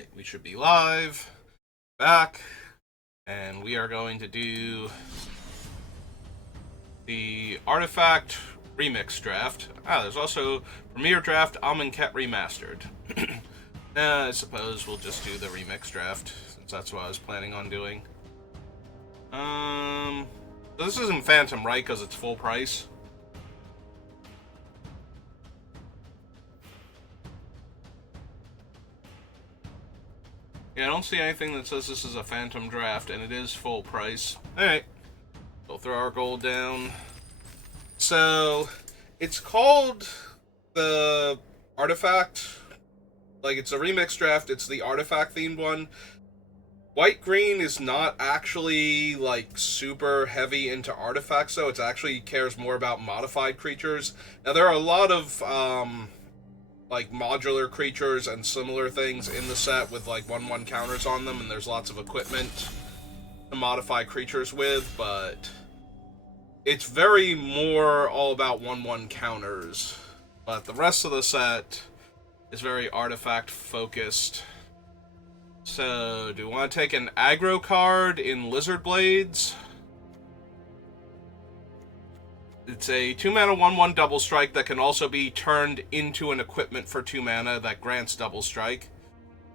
Alright, we should be live, back, and we are going to do the Artifact Remix Draft. There's also Premier Draft Amonkhet Remastered. I suppose we'll just do the Remix Draft, since that's what I was planning on doing. So this isn't Phantom, right? Because it's full price. Yeah, I don't see anything that says this is a Phantom draft, and it is full price. Alright. We'll throw our gold down. So, it's called the Artifact. Like, it's a remix draft, it's the Artifact themed one. White-green is not actually, like, super heavy into artifacts, though. It actually cares more about modified creatures. Now, there are a lot of, like modular creatures and similar things in the set with like 1/1 counters on them, and there's lots of equipment to modify creatures with, but it's very more all about 1/1 counters. But the rest of the set is very artifact focused. So, do we want to take an aggro card in Lizard Blades? It's a 2-mana 1/1 double strike that can also be turned into an equipment for 2 mana that grants double strike.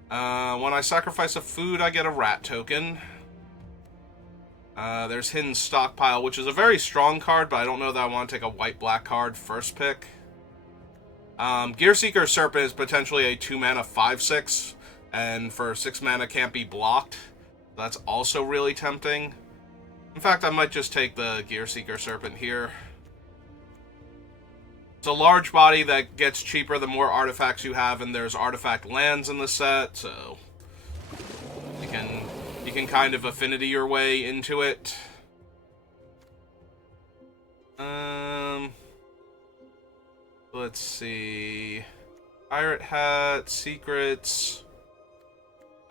When I sacrifice a food, I get a rat token. There's Hidden Stockpile, which is a very strong card, but I don't know that I want to take a white-black card first pick. Gearseeker Serpent is potentially a 2-mana 5/6, and for 6 mana can't be blocked. That's also really tempting. In fact, I might just take the Gearseeker Serpent here. It's a large body that gets cheaper the more artifacts you have, and there's artifact lands in the set, so you can kind of affinity your way into it. Let's see. Pirate Hat, Secrets.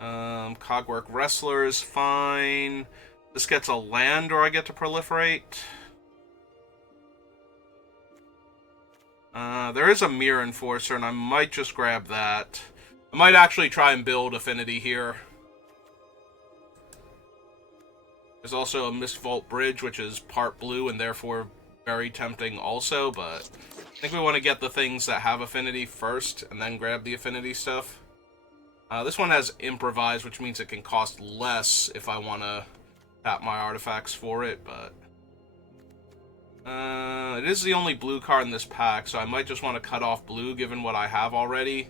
Cogwork Wrestler is fine. This gets a land, or I get to proliferate. There is a Mirror Enforcer, and I might just grab that. I might actually try and build Affinity here. There's also a Mistvault Bridge, which is part blue and therefore very tempting also, but I think we want to get the things that have Affinity first, and then grab the Affinity stuff. This one has Improvise, which means it can cost less if I want to tap my artifacts for it, but it is the only blue card in this pack, so I might just want to cut off blue given what I have already.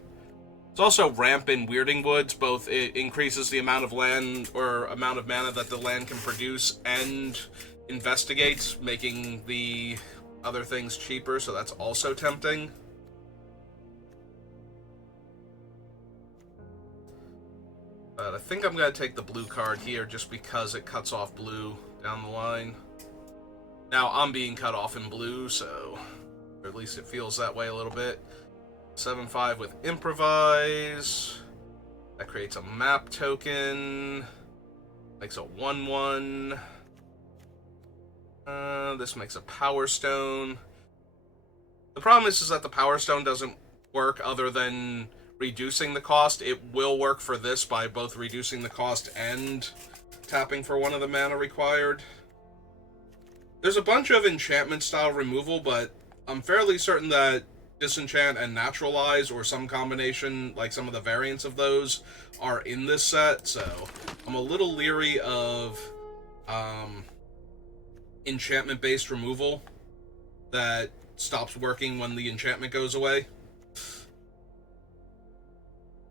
It's also Ramp in Weirding Woods. Both it increases the amount of land or amount of mana that the land can produce and investigates, making the other things cheaper, so that's also tempting. But I think I'm going to take the blue card here just because it cuts off blue down the line. Now, I'm being cut off in blue, so or at least it feels that way a little bit. 7/5 with Improvise. That creates a map token. Makes a 1/1. This makes a Power Stone. The problem is that the Power Stone doesn't work other than reducing the cost. It will work for this by both reducing the cost and tapping for one of the mana required. There's a bunch of enchantment style removal, but I'm fairly certain that Disenchant and Naturalize, or some combination, like some of the variants of those, are in this set, so I'm a little leery of enchantment-based removal that stops working when the enchantment goes away.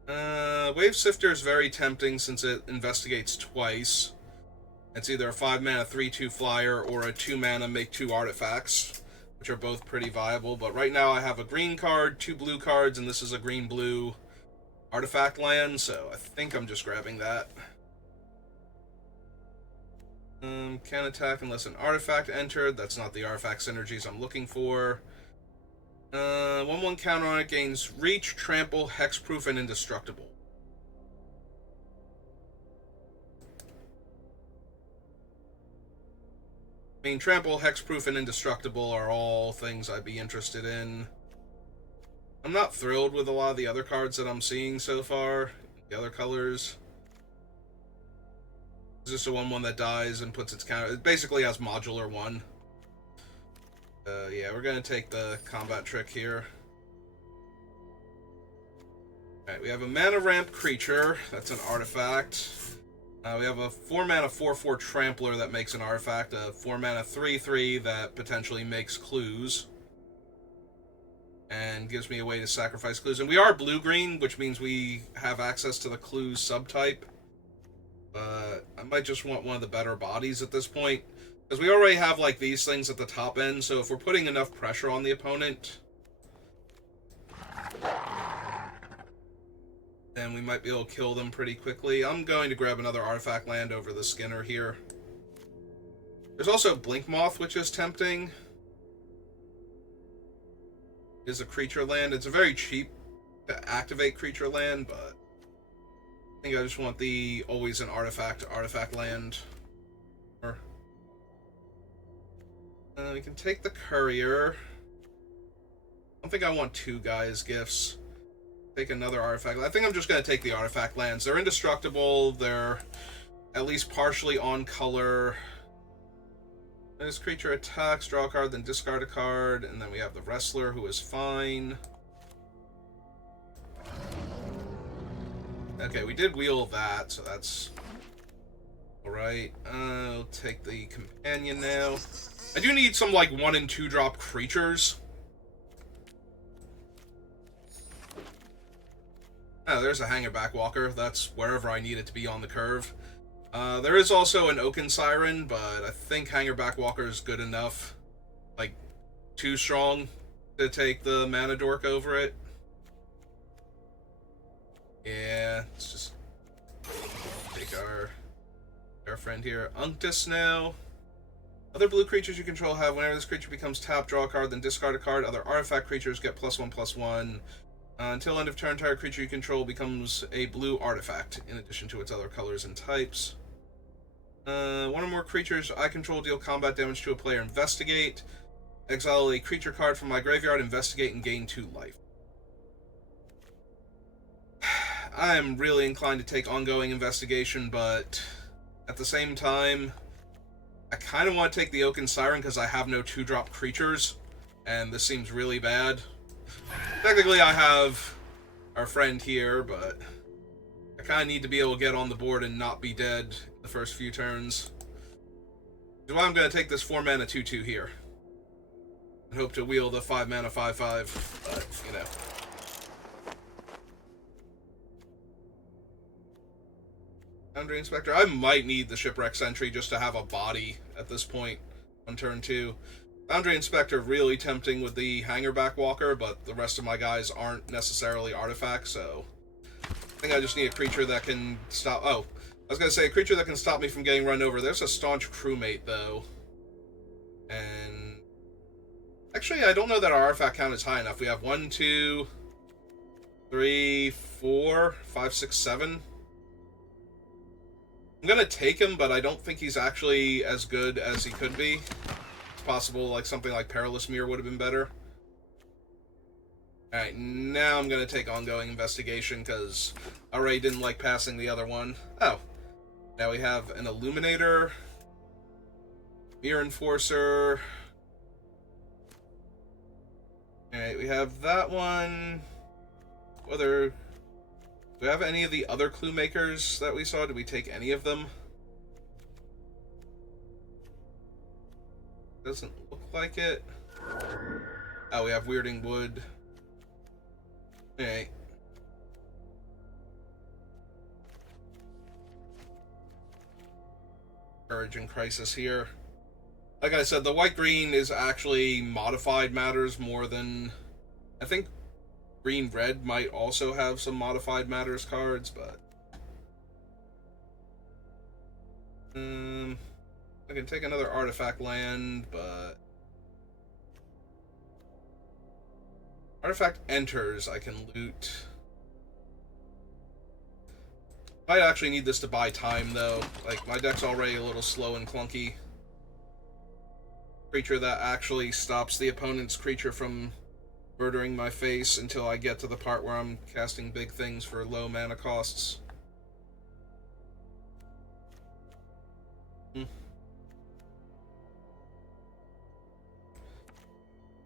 Wave Sifter is very tempting since it investigates twice. It's either a 5-mana 3/2 flyer or a 2-mana make 2 artifacts, which are both pretty viable. But right now I have a green card, 2 blue cards, and this is a green-blue artifact land, so I think I'm just grabbing that. Can't attack unless an artifact entered. That's not the artifact synergies I'm looking for. 1/1 counter on it gains Reach, Trample, Hexproof, and Indestructible. I mean, Trample, Hexproof, and Indestructible are all things I'd be interested in. I'm not thrilled with a lot of the other cards that I'm seeing so far. the other colors. It's just a 1/1 that dies and puts its counter. It basically has modular 1. Yeah, we're gonna take the combat trick here. Alright, we have a mana ramp creature. That's an artifact. We have a 4-mana 4/4 trampler that makes an artifact. A 4-mana 3/3 that potentially makes clues. And gives me a way to sacrifice clues. And we are blue-green, which means we have access to the clues subtype. But I might just want one of the better bodies at this point. Because we already have, like, these things at the top end, so if we're putting enough pressure on the opponent, then we might be able to kill them pretty quickly. I'm going to grab another artifact land over the Skinner here. There's also Blinkmoth, which is tempting. Is a creature land. It's a very cheap to activate creature land, but I think I just want the always an artifact land. We can take the courier. I don't think I want 2 guys' gifts. Take another artifact. I think I'm just going to take the artifact lands. They're indestructible. They're at least partially on color. This creature attacks, draw a card, then discard a card, and then we have the Wrestler, who is fine. Okay, we did wheel that, so that's alright. I'll take the Companion now. I do need some, like, 1- and 2-drop creatures. Oh, there's a Hangerback Walker. That's wherever I need it to be on the curve. There is also an Oaken Siren, but I think Hangerback Walker is good enough. Like, too strong to take the Mana Dork over it. Yeah, let's just take our friend here. Unctus now. Other blue creatures you control have, whenever this creature becomes tapped, draw a card, then discard a card. Other artifact creatures get +1/+1. Until end of turn, entire creature you control becomes a blue artifact, in addition to its other colors and types. 1 or more creatures I control deal combat damage to a player. Investigate. Exile a creature card from my graveyard, investigate, and gain 2 life. I am really inclined to take ongoing investigation, but at the same time, I kind of want to take the Oaken Siren because I have no 2-drop creatures, and this seems really bad. Technically, I have our friend here, but I kind of need to be able to get on the board and not be dead the first few turns. So I'm going to take this 4-mana 2/2 here. And hope to wheel the 5-mana 5/5, but, you know. Foundry Inspector. I might need the Shipwreck Sentry just to have a body at this point on turn 2. Foundry Inspector really tempting with the Hangerback Walker, but the rest of my guys aren't necessarily artifacts, so I think I just need a creature that can stop... Oh, I was going to say a creature that can stop me from getting run over. There's a Staunch Crewmate, though. And... actually, I don't know that our artifact count is high enough. We have 1, 2, 3, 4, 5, 6, 7... I'm gonna take him, but I don't think he's actually as good as he could be. It's possible, like, something like Perilous Mirror would have been better. Alright, now I'm gonna take Ongoing Investigation, because I already didn't like passing the other one. Oh. Now we have an Illuminator. Mirror Enforcer. Alright, we have that one. Whether... do we have any of the other clue makers that we saw? Did we take any of them? Doesn't look like it. Oh, we have Weirding Wood. Alright. Courage and Crisis here. Like I said, the white-green is actually modified matters more than... I think Green-red might also have some modified matters cards, but... I can take another artifact land, but... Artifact enters, I can loot. Might actually need this to buy time, though. Like, my deck's already a little slow and clunky. Creature that actually stops the opponent's creature from murdering my face until I get to the part where I'm casting big things for low mana costs.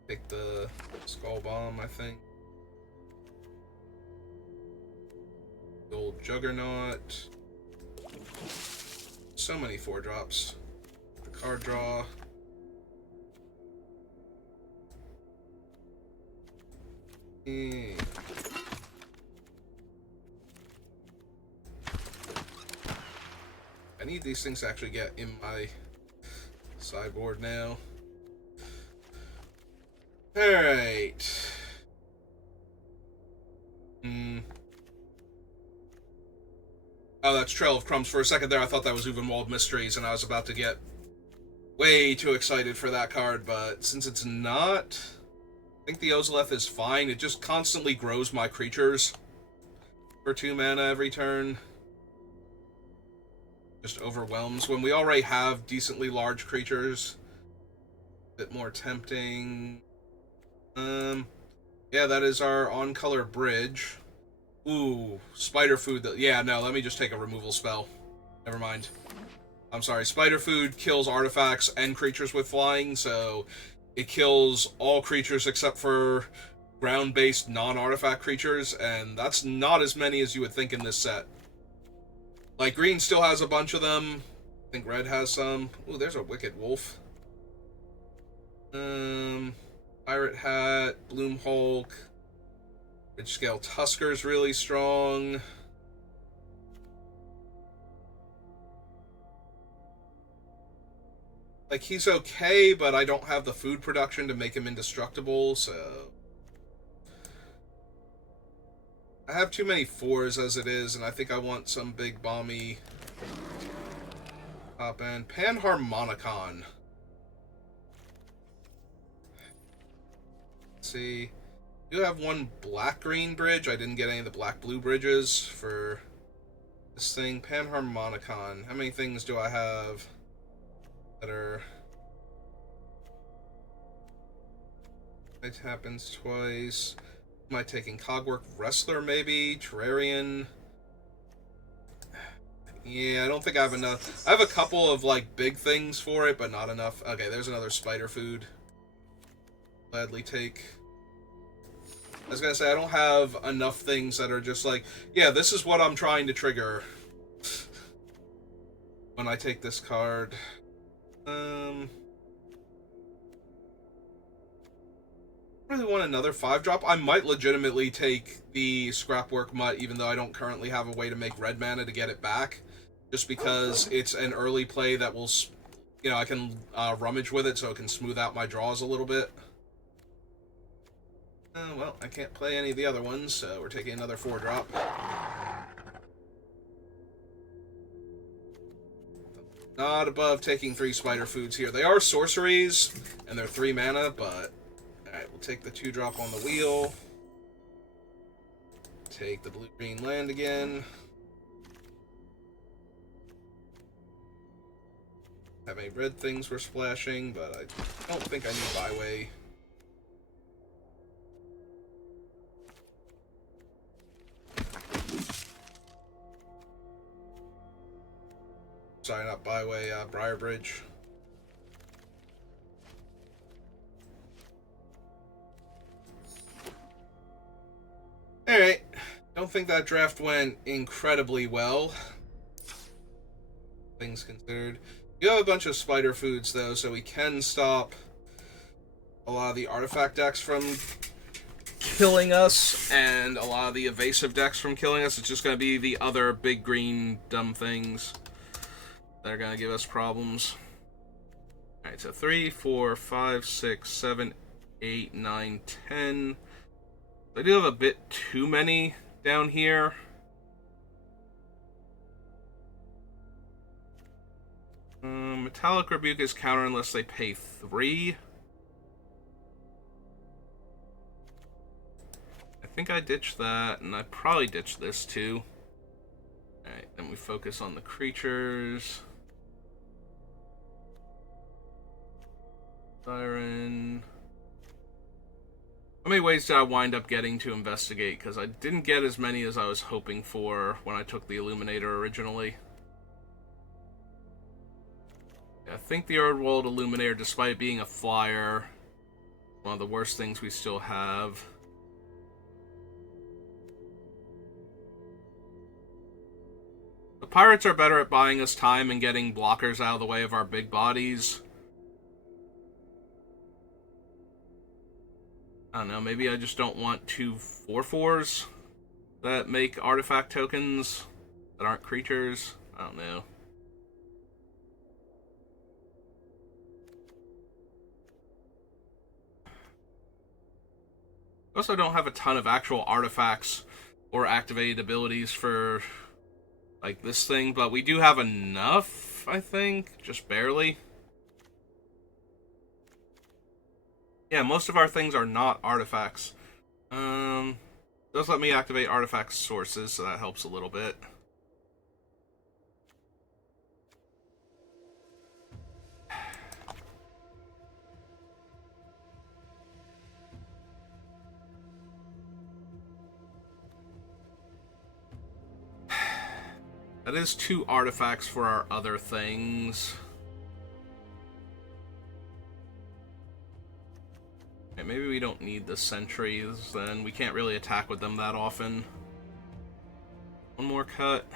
Take the Skull Bomb, I think. The old Juggernaut. So many 4-drops. The card draw. I need these things to actually get in my sideboard now. Alright. Oh, that's Trail of Crumbs. For a second there, I thought that was Uvenwald Mysteries, and I was about to get way too excited for that card, but since it's not, I think the Ozolith is fine. It just constantly grows my creatures for 2 mana every turn. Just overwhelms. When we already have decently large creatures, a bit more tempting. Yeah, that is our on-color bridge. Ooh, spider food. Yeah, no, let me just take a removal spell. Never mind. I'm sorry, spider food kills artifacts and creatures with flying, so it kills all creatures except for ground-based non-artifact creatures, and that's not as many as you would think in this set. Like, green still has a bunch of them. I think red has some. Ooh, there's a Wicked Wolf. Pirate Hat, Bloom Hulk. Ridge Scale Tusker's really strong. Like, he's okay, but I don't have the food production to make him indestructible, so... I have too many 4s as it is, and I think I want some big bomby top end. Panharmonicon. Let's see. I do have one black-green bridge. I didn't get any of the black-blue bridges for this thing. Panharmonicon. How many things do I have that are... It happens twice. Am I taking Cogwork Wrestler, maybe? Terrarian? Yeah, I don't think I have enough. I have a couple of, like, big things for it, but not enough. Okay, there's another spider food. Gladly take. I was gonna say, I don't have enough things that are just like, yeah, this is what I'm trying to trigger when I take this card. Really want another 5-drop. I might legitimately take the Scrapwork Mutt, even though I don't currently have a way to make red mana to get it back, just because it's an early play that will, you know, I can rummage with it so it can smooth out my draws a little bit. Well, I can't play any of the other ones, so we're taking another 4-drop. Not above taking 3 spider foods here. They are sorceries, and they're 3 mana, but... Alright, we'll take the 2-drop on the wheel. Take the blue-green land again. How many red things were splashing, but I don't think I need Byway. Sorry, not Byway, Briarbridge. Alright. Don't think that draft went incredibly well. Things considered. You have a bunch of spider foods, though, so we can stop a lot of the artifact decks from killing us, and a lot of the evasive decks from killing us. It's just going to be the other big green dumb things that are going to give us problems. Alright, so 3, 4, 5, 6, 7, 8, 9, 10. I do have a bit too many down here. Metallic Rebuke is counter unless they pay 3. I think I ditched that, and I probably ditched this too. Alright, then we focus on the creatures. Siren. How many ways did I wind up getting to investigate? Because I didn't get as many as I was hoping for when I took the Illuminator originally. I think the Erdwald Illuminator, despite being a flyer, one of the worst things we still have. The pirates are better at buying us time and getting blockers out of the way of our big bodies. I don't know, maybe I just don't want 2 4/4s that make artifact tokens that aren't creatures. I don't know. I also don't have a ton of actual artifacts or activated abilities for, like, this thing, but we do have enough, I think, just barely. Yeah, most of our things are not artifacts. Does let me activate artifact sources, so that helps a little bit. That is 2 artifacts for our other things. Okay, maybe we don't need the sentries, then. We can't really attack with them that often. One more cut.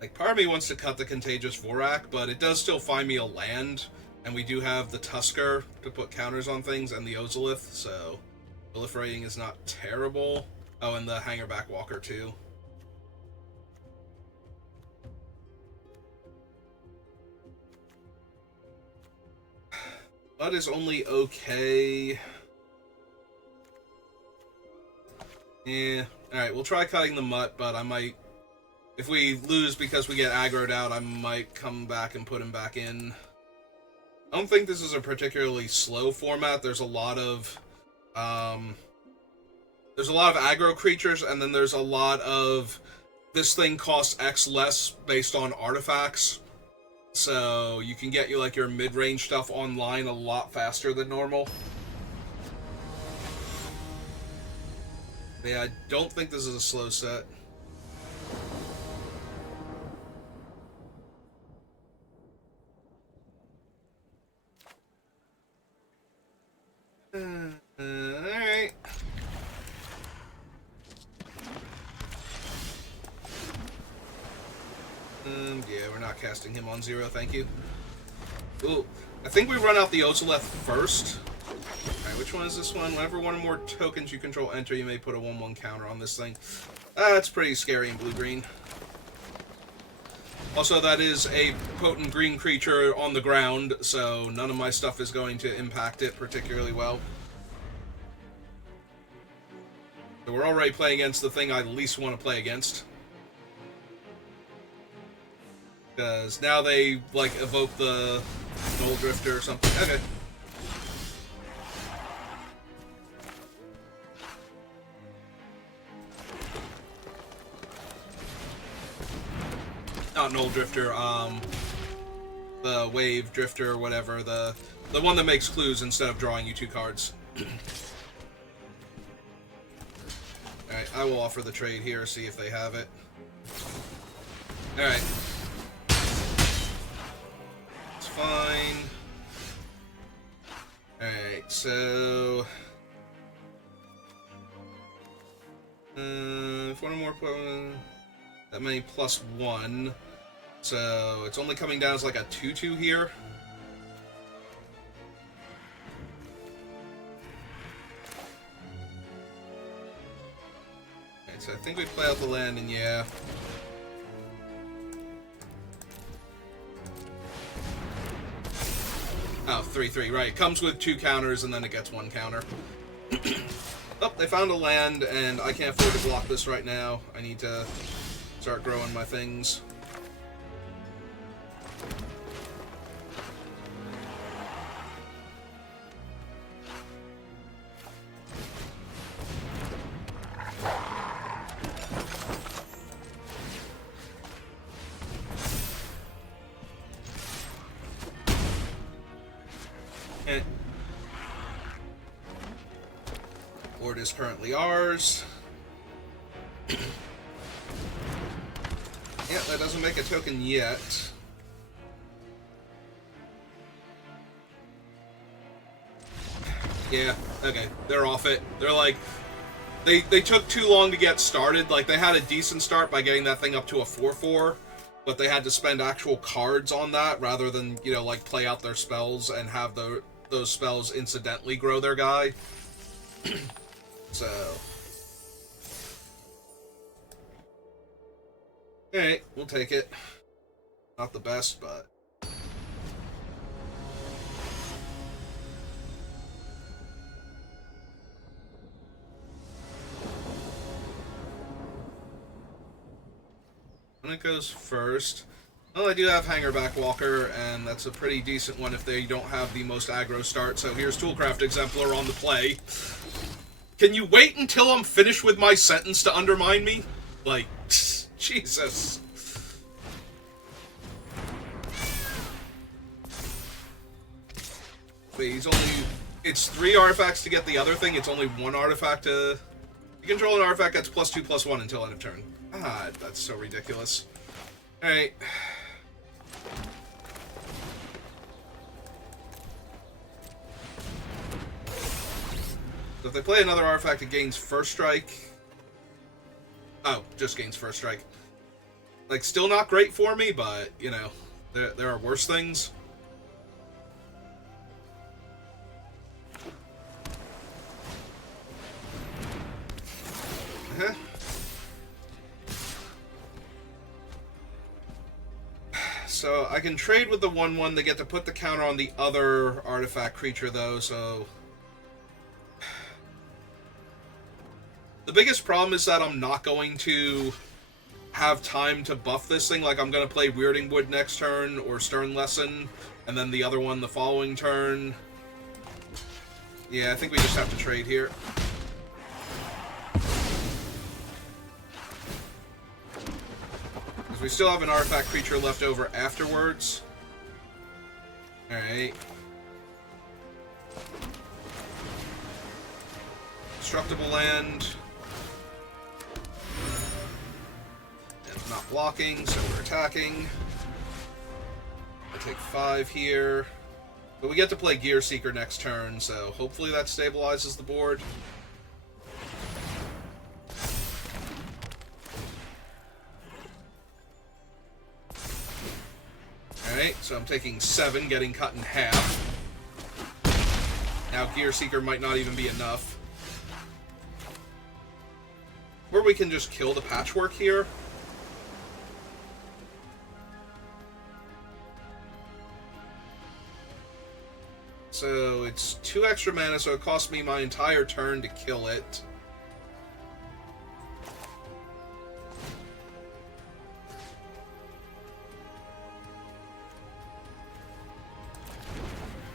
Like, part of me wants to cut the Contagious Vorak, but it does still find me a land, and we do have the Tusker to put counters on things, and the Ozolith, so proliferating is not terrible. Oh, and the Hangerback Walker, too. Mud is only okay. Yeah, alright, we'll try cutting the Mutt, but I might... If we lose because we get aggroed out, I might come back and put him back in. I don't think this is a particularly slow format. There's a lot of aggro creatures, and then there's a lot of this thing costs X less based on artifacts. So you can get your mid-range stuff online a lot faster than normal. But yeah, I don't think this is a slow set. Alright. Yeah, we're not casting him on 0, thank you. Ooh, I think we run out the Ozolith first. Alright, which one is this one? Whenever one or more tokens you control enter, you may put a 1/1 counter on this thing. That's pretty scary in blue-green. Also, that is a potent green creature on the ground, so none of my stuff is going to impact it particularly well. So we're already playing against the thing I least want to play against. Because now they, evoke the Null Drifter or something. Okay. Not Null Drifter, the Wave Drifter or whatever, the one that makes clues instead of drawing you 2 cards. Alright, I will offer the trade here, see if they have it. Alright. It's fine. Alright, so... if one or more... that many +1. So, it's only coming down as a 2/2 here. Alright, so I think we play out the land, and yeah. Oh, 3/3, right. It comes with 2 counters, and then it gets 1 counter. Oh, they found a land, and I can't afford to block this right now. I need to start growing my things. is currently ours. Yeah, that doesn't make a token yet. Yeah, okay, they're off it. They're like, they took too long to get started. Like, they had a decent start by getting that thing up to a 4/4, but they had to spend actual cards on that rather than, you know, like, play out their spells and have those spells incidentally grow their guy. So... Alright, we'll take it. Not the best, but... When it goes first... Well, I do have Hangerback Walker, and that's a pretty decent one if they don't have the most aggro start, so here's Toolcraft Exemplar on the play. Can you wait until I'm finished with my sentence to undermine me? Like, Jesus. Wait, he's only... It's 3 artifacts to get the other thing, it's only 1 artifact to... You control an artifact that's +2/+1 until end of turn. Ah, that's so ridiculous. Alright. So if they play another artifact, it gains first strike. Oh, just gains first strike. Like, still not great for me, but, you know, there are worse things. Uh-huh. So I can trade with the 1/1. They get to put the counter on the other artifact creature, though, so... The biggest problem is that I'm not going to have time to buff this thing. Like, I'm going to play Weirding Wood next turn, or Stern Lesson, and then the other one the following turn. Yeah, I think we just have to trade here. Because we still have an artifact creature left over afterwards. Alright. Destructible land. Not blocking, so we're attacking. I take 5 here. But we get to play Gear Seeker next turn, so hopefully that stabilizes the board. Alright, so I'm taking 7, getting cut in half. Now Gear Seeker might not even be enough. Or we can just kill the Patchwork here. So it's 2 extra mana, so it costs me my entire turn to kill it.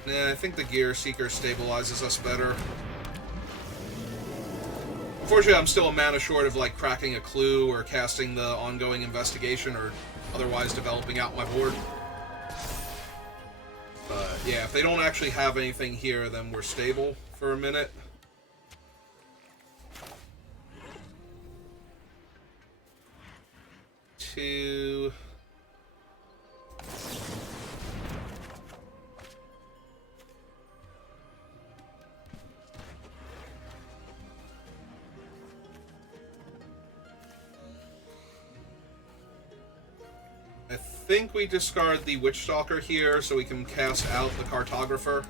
Nah, I think the Gear Seeker stabilizes us better. Unfortunately, I'm still a mana short of, like, cracking a clue or casting the ongoing investigation or otherwise developing out my board. But, yeah, if they don't actually have anything here, then we're stable for a minute. Two... I think we discard the Witchstalker here so we can cast out the Cartographer.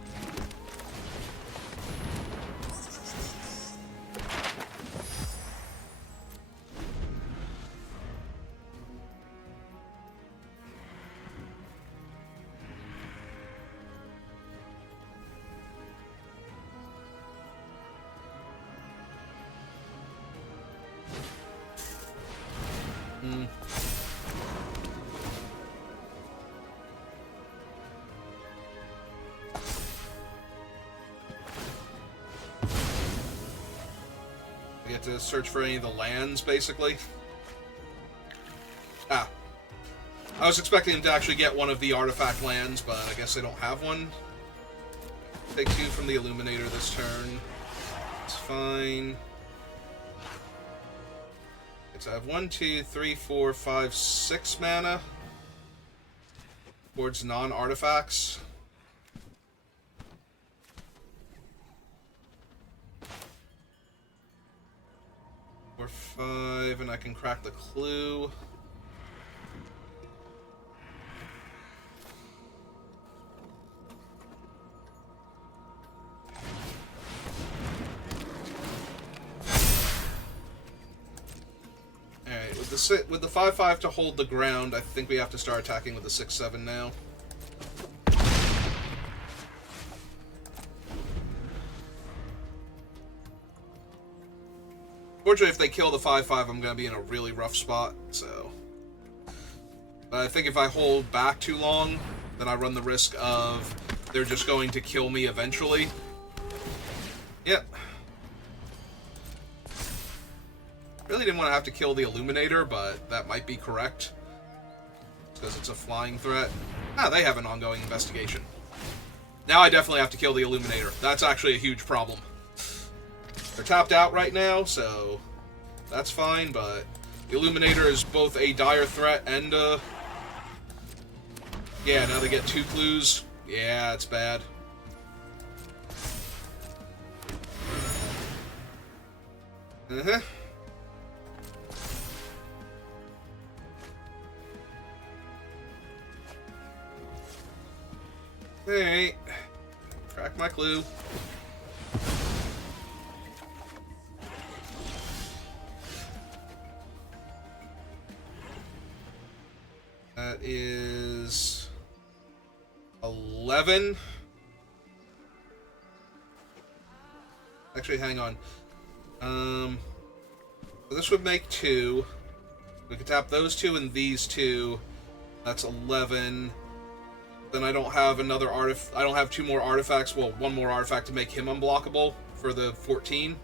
To search for any of the lands, basically. Ah. I was expecting him to actually get one of the artifact lands, but I guess they don't have one. Take 2 from the Illuminator this turn. It's fine. Okay, so I have 1, 2, 3, 4, 5, 6 mana towards non-artifacts. Or 5, and I can crack the clue. Alright, with the 5/5 to hold the ground, I think we have to start attacking with the 6/7 now. Fortunately, if they kill the 5/5, I'm going to be in a really rough spot, so... But I think if I hold back too long, then I run the risk of they're just going to kill me eventually. Yep. Really didn't want to have to kill the Illuminator, but that might be correct. Because it's a flying threat. Ah, they have an ongoing investigation. Now I definitely have to kill the Illuminator. That's actually a huge problem. They're tapped out right now, so that's fine, but the Illuminator is both a dire threat and yeah, now they get 2 clues. Yeah, it's bad. Uh-huh. Alright. Crack my clue. That is 11. Actually, hang on. So this would make 2. We could tap those 2 and these 2. That's 11. Then I don't have another I don't have 2 more artifacts. Well, 1 more artifact to make him unblockable for the 14.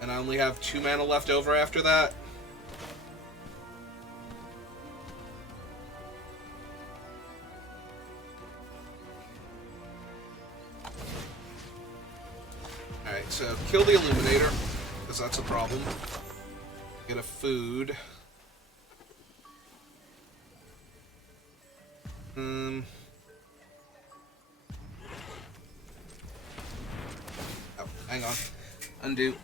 And I only have 2 mana left over after that. Alright, so kill the Illuminator, because that's a problem. Get a food. Oh, hang on. Undo.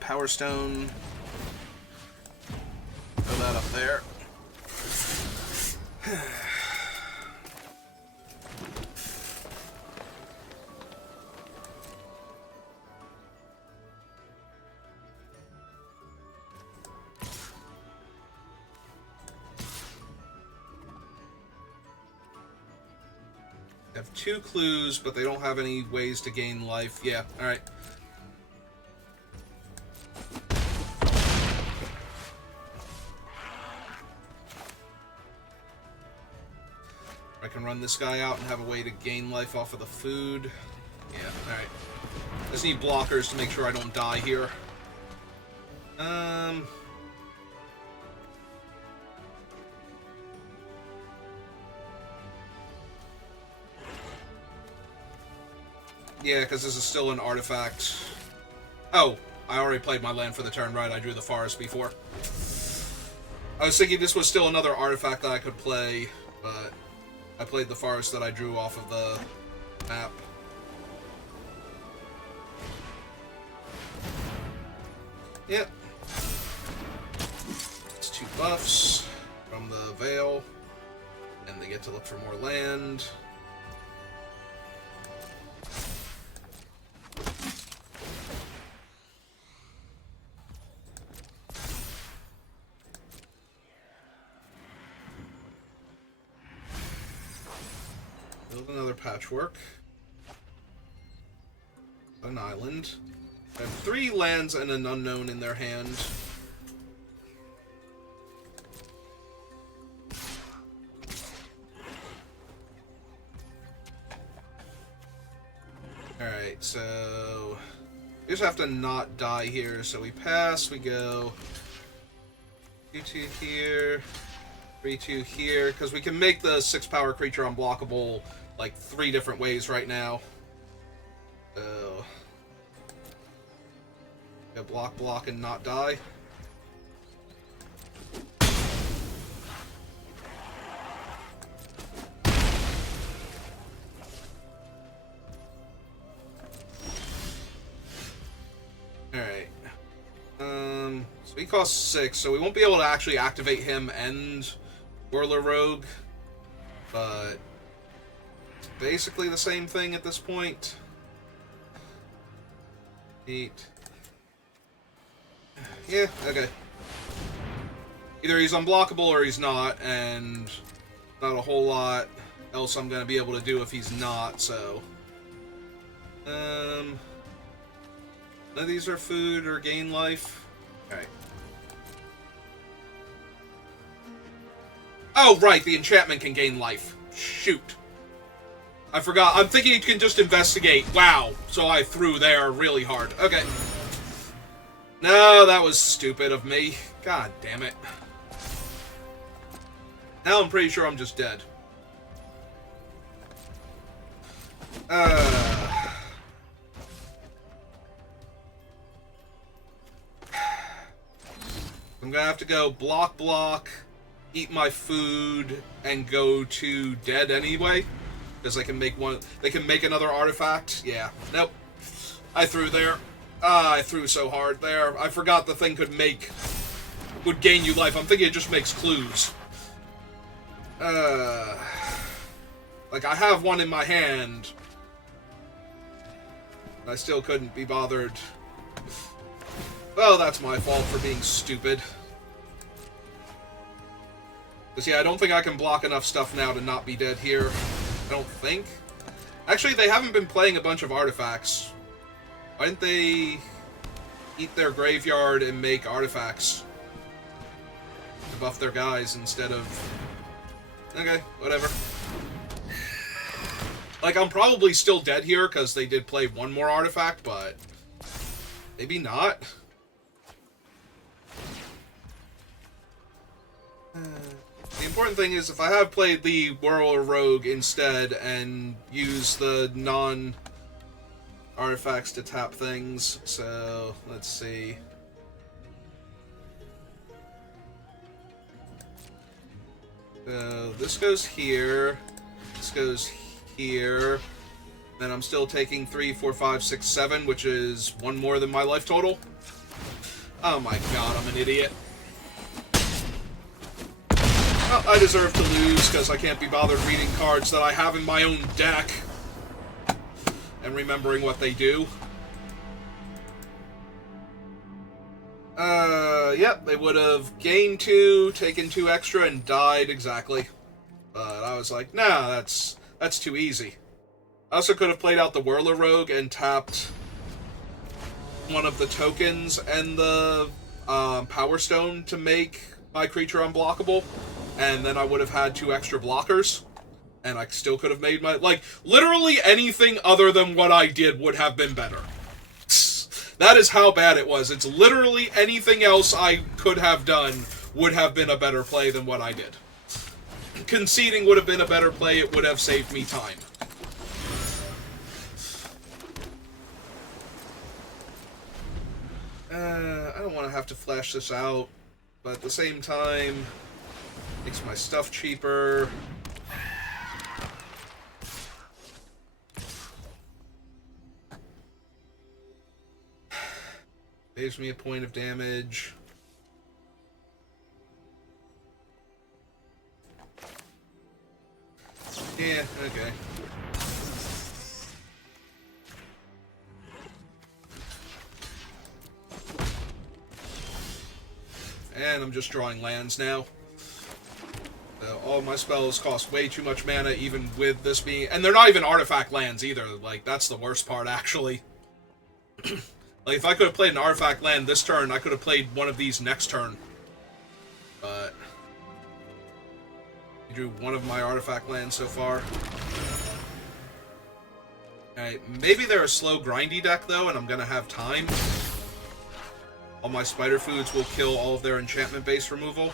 Power Stone. Throw that up there. Have 2 clues, but they don't have any ways to gain life. Yeah, alright. I can run this guy out and have a way to gain life off of the food. Yeah, alright. I just need blockers to make sure I don't die here. Yeah, because this is still an artifact. Oh, I already played my land for the turn, right? I drew the forest before. I was thinking this was still another artifact that I could play, but I played the forest that I drew off of the map. Yep. It's 2 buffs from the Veil, and they get to look for more land. Build another patchwork. An island. I have 3 lands and an unknown in their hand. Alright, so we just have to not die here. So we pass, we go 2/2 here, 3-2 here, because we can make the 6-power creature unblockable like 3 different ways right now. So, block, and not die. Alright. So he costs 6, so we won't be able to actually activate him and Whirler Rogue. But it's basically the same thing at this point. 8. Yeah, okay. Either he's unblockable or he's not, and not a whole lot else I'm gonna be able to do if he's not, so. None of these are food or gain life. Alright. Oh, right, the enchantment can gain life. Shoot. I forgot. I'm thinking you can just investigate. Wow. So I threw there really hard. Okay. No, that was stupid of me. God damn it. Now I'm pretty sure I'm just dead. I'm gonna have to go block, eat my food, and go to dead anyway. Because they can make one. They can make another artifact. Yeah. Nope. I threw there. I threw so hard there. I forgot the thing would gain you life. I'm thinking it just makes clues. Like I have one in my hand. I still couldn't be bothered. Well, that's my fault for being stupid. Because, yeah, I don't think I can block enough stuff now to not be dead here. I don't think. Actually, they haven't been playing a bunch of artifacts. Why didn't they eat their graveyard and make artifacts to buff their guys instead of... Okay, whatever. Like, I'm probably still dead here because they did play one more artifact, but maybe not. The important thing is if I have played the Whirler Rogue instead and use the non-artifacts to tap things, so let's see. So this goes here, this goes here, then I'm still taking 3, 4, 5, 6, 7, which is 1 more than my life total. Oh my god, I'm an idiot. Well, I deserve to lose because I can't be bothered reading cards that I have in my own deck and remembering what they do. Yep, they would have gained 2, taken 2 extra, and died exactly. But I was like, nah, that's too easy. I also could have played out the Whirler Rogue and tapped one of the tokens and the Power Stone to make my creature unblockable, and then I would have had 2 extra blockers, and I still could have made my... Like, literally anything other than what I did would have been better. That is how bad it was. It's literally anything else I could have done would have been a better play than what I did. Conceding would have been a better play. It would have saved me time. I don't want to have to flash this out, but at the same time, makes my stuff cheaper. Saves me a point of damage. Yeah, okay. And I'm just drawing lands now. So all my spells cost way too much mana, even with this being... And they're not even artifact lands either. Like, that's the worst part, actually. Like, if I could have played an artifact land this turn, I could have played one of these next turn. But... I drew one of my artifact lands so far. Alright, maybe they're a slow, grindy deck, though, and I'm gonna have time. All my spider foods will kill all of their enchantment-based removal.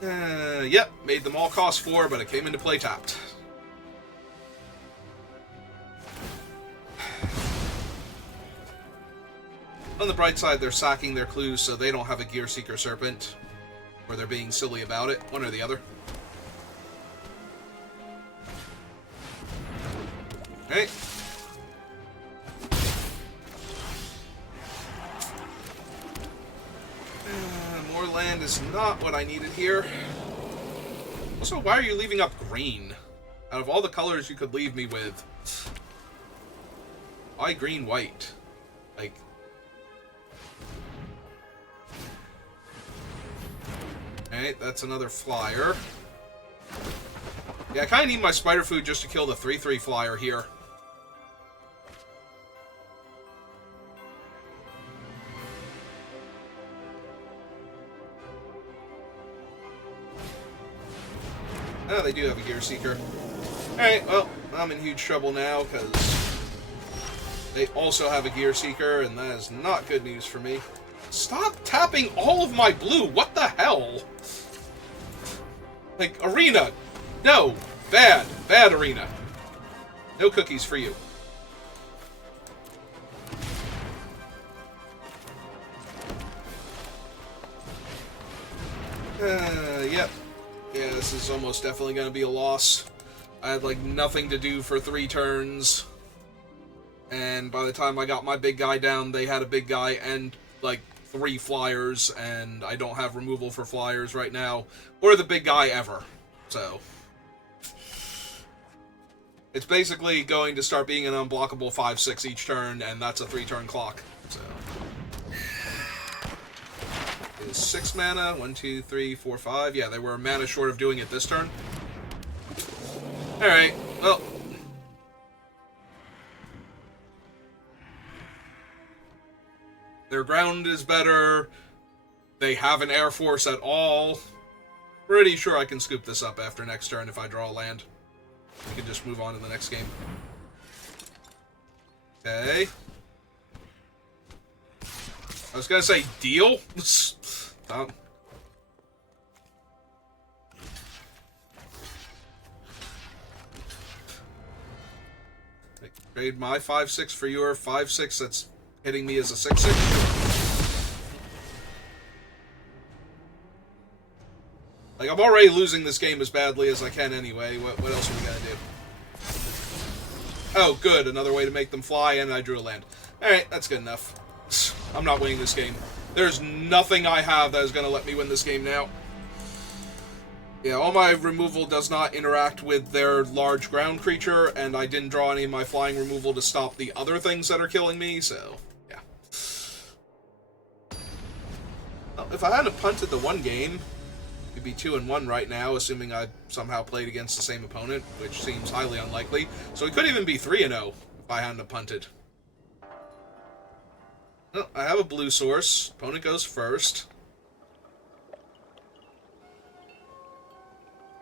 Yep, made them all cost 4, but it came into play tapped. On the bright side, they're sacking their clues, so they don't have a Gear Seeker Serpent. Or they're being silly about it. One or the other. Okay. More land is not what I needed here. Also, why are you leaving up green? Out of all the colors you could leave me with, why green, white? Like... Alright, that's another flyer. Yeah, I kind of need my spider food just to kill the 3/3 flyer here. Oh, they do have a Gear Seeker. Alright, well, I'm in huge trouble now, because they also have a Gear Seeker, and that is not good news for me. Stop tapping all of my blue! What the hell? Like, Arena! No! Bad! Bad Arena! No cookies for you. Yep. Yeah, this is almost definitely going to be a loss. I had, like, nothing to do for 3 turns. And by the time I got my big guy down, they had a big guy and, like, 3 flyers, and I don't have removal for flyers right now, or the big guy ever. So, it's basically going to start being an unblockable 5/6 each turn, and that's a 3-turn clock. So, is 6 mana. 1, 2, 3, 4, 5. Yeah, they were a mana short of doing it this turn. Alright, well. Their ground is better. They have an Air Force at all. Pretty sure I can scoop this up after next turn if I draw a land. We can just move on to the next game. Okay. I was gonna say deal. Trade my 5/6 for your 5/6 that's hitting me as a 6/6. Like, I'm already losing this game as badly as I can anyway. What else are we gonna do? Oh, good. Another way to make them fly, and I drew a land. Alright, that's good enough. I'm not winning this game. There's nothing I have that is gonna let me win this game now. Yeah, all my removal does not interact with their large ground creature, and I didn't draw any of my flying removal to stop the other things that are killing me, so, yeah. Well, if I hadn't punted the one game, it'd be 2-1 right now, assuming I somehow played against the same opponent, which seems highly unlikely. So it could even be 3-0 if I hadn't punted. Well, I have a blue source. Opponent goes first.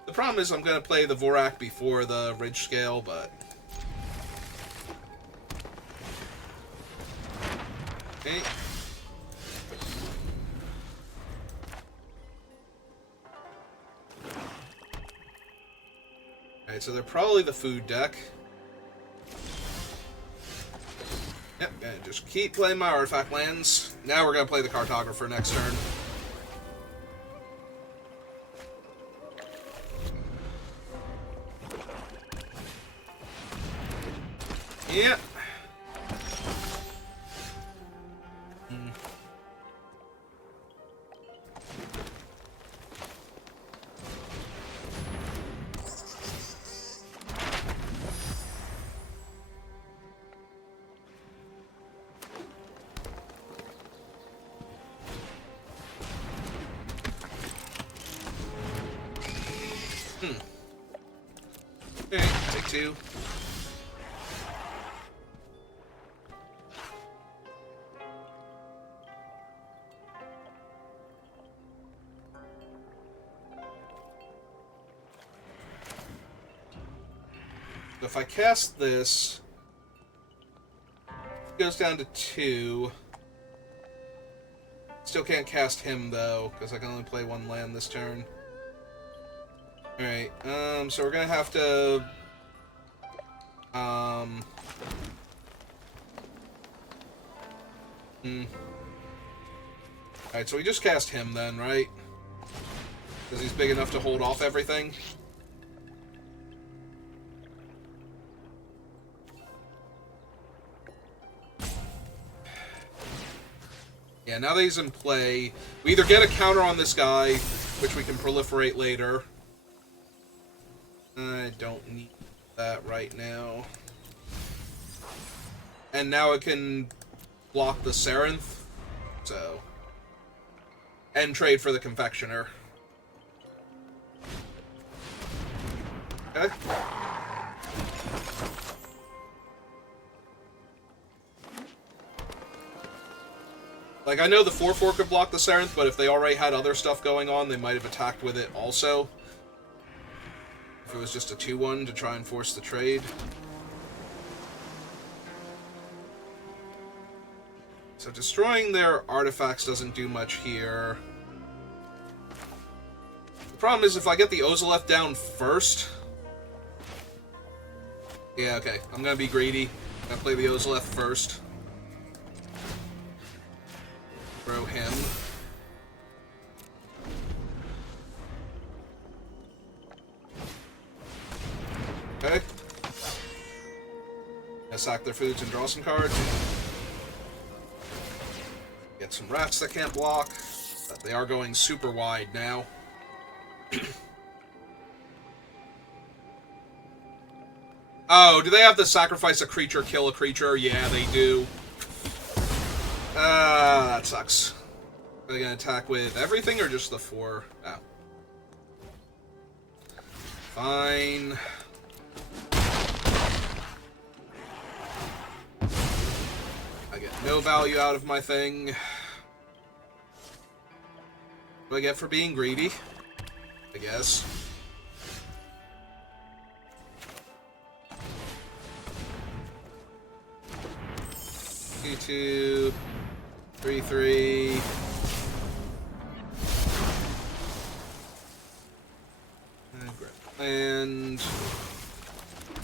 The problem is I'm going to play the Vorak before the Ridge Scale, but... Okay. Alright, so they're probably the food deck. Yep, gonna just keep playing my artifact lands. Now we're going to play the Cartographer next turn. Yep. Okay, take 2. If I cast this, it goes down to 2. Still can't cast him, though, because I can only play 1 land this turn. Alright, so we're gonna have to... Alright, so we just cast him then, right? Because he's big enough to hold off everything. Yeah, now that he's in play, we either get a counter on this guy, which we can proliferate later. I don't need that right now. And now it can block the Sarenth, so... And trade for the Confectioner. Okay. Like, I know the 4/4 could block the Sarenth, but if they already had other stuff going on, they might have attacked with it also. If it was just a 2/1 to try and force the trade. So destroying their artifacts doesn't do much here. The problem is if I get the Ozoleth down first... Yeah, okay. I'm gonna be greedy. I'm gonna play the Ozoleth first. Throw him. Okay. Gonna sack their foods and draw some cards. Get some rats that can't block. But they are going super wide now. Oh, do they have to sacrifice a creature, kill a creature? Yeah, they do. That sucks. Are they gonna attack with everything or just the 4? Oh. Fine. I get no value out of my thing. What do I get for being greedy? I guess. Two, 3/3. And grab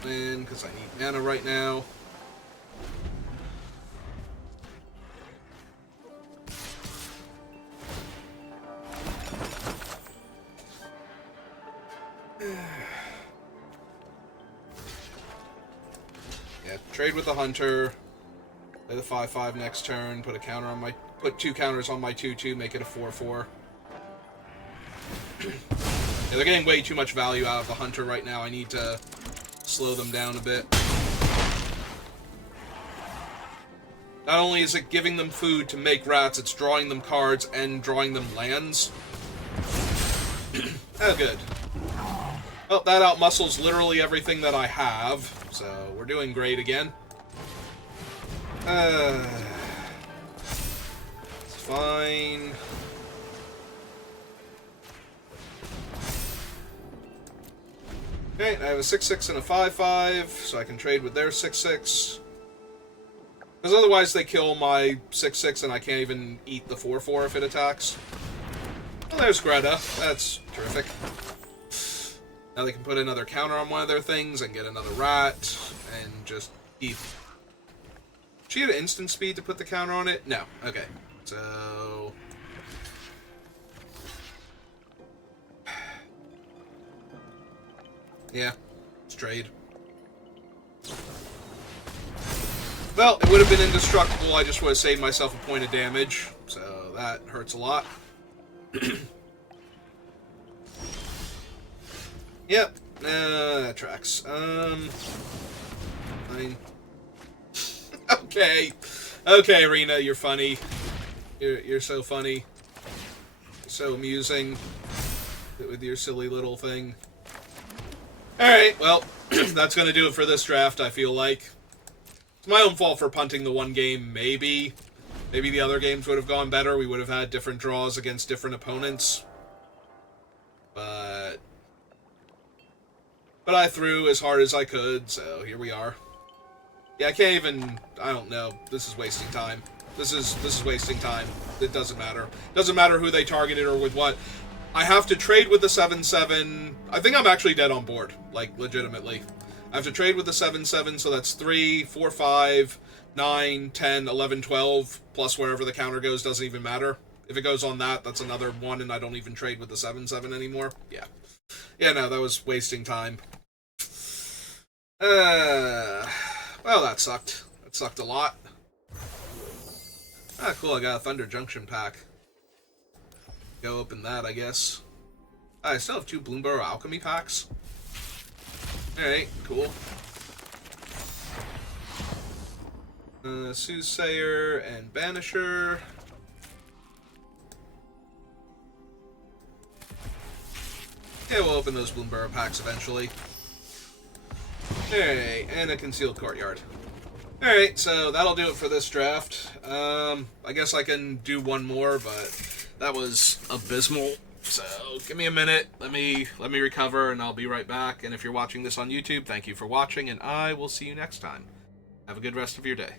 land, because I need mana right now. Yeah, trade with the hunter. Play the 5/5 next turn. Put a counter on my. Put 2 counters on my 2/2. Make it a 4/4. Yeah, they're getting way too much value out of the hunter right now. I need to slow them down a bit. Not only is it giving them food to make rats, it's drawing them cards and drawing them lands. Oh, good. Well, that outmuscles literally everything that I have, so we're doing great again. It's fine. Okay, I have a 6/6 and a 5/5, so I can trade with their 6/6. Because otherwise they kill my 6/6 and I can't even eat the 4/4 if it attacks. Well, there's Greta. That's terrific. Now they can put another counter on one of their things and get another rat and just eat. She had instant speed to put the counter on it? No. Okay. So... yeah. Let's trade. Well, it would have been indestructible. I just would have saved myself a point of damage. So that hurts a lot. Yep. That tracks. Fine. Okay. Okay, Arena, you're funny. You're so funny. You're so amusing with your silly little thing. Alright, well, that's gonna do it for this draft, I feel like. It's my own fault for punting the one game, maybe. Maybe the other games would have gone better. We would have had different draws against different opponents. But I threw as hard as I could, so here we are. Yeah, I can't even... I don't know. This is wasting time. This is wasting time. It doesn't matter. Doesn't matter who they targeted or with what. I have to trade with the 7/7. I think I'm actually dead on board, like, legitimately. I have to trade with the 7/7, so that's 3, 4, 5, 9, 10, 11, 12, plus wherever the counter goes, doesn't even matter. If it goes on that, that's another 1, and I don't even trade with the 7/7 anymore. Yeah. Yeah, no, that was wasting time. Well, that sucked. That sucked a lot. Ah, cool, I got a Thunder Junction pack. Go open that, I guess. I still have 2 Bloomborough Alchemy packs. Alright, cool. Soothsayer and Banisher. Yeah, we'll open those Bloomborough packs eventually. Alright, and a Concealed Courtyard. Alright, so that'll do it for this draft. I guess I can do one more, but that was abysmal. So give me a minute, let me recover, and I'll be right back. And if you're watching this on YouTube, thank you for watching, and I will see you next time. Have a good rest of your day.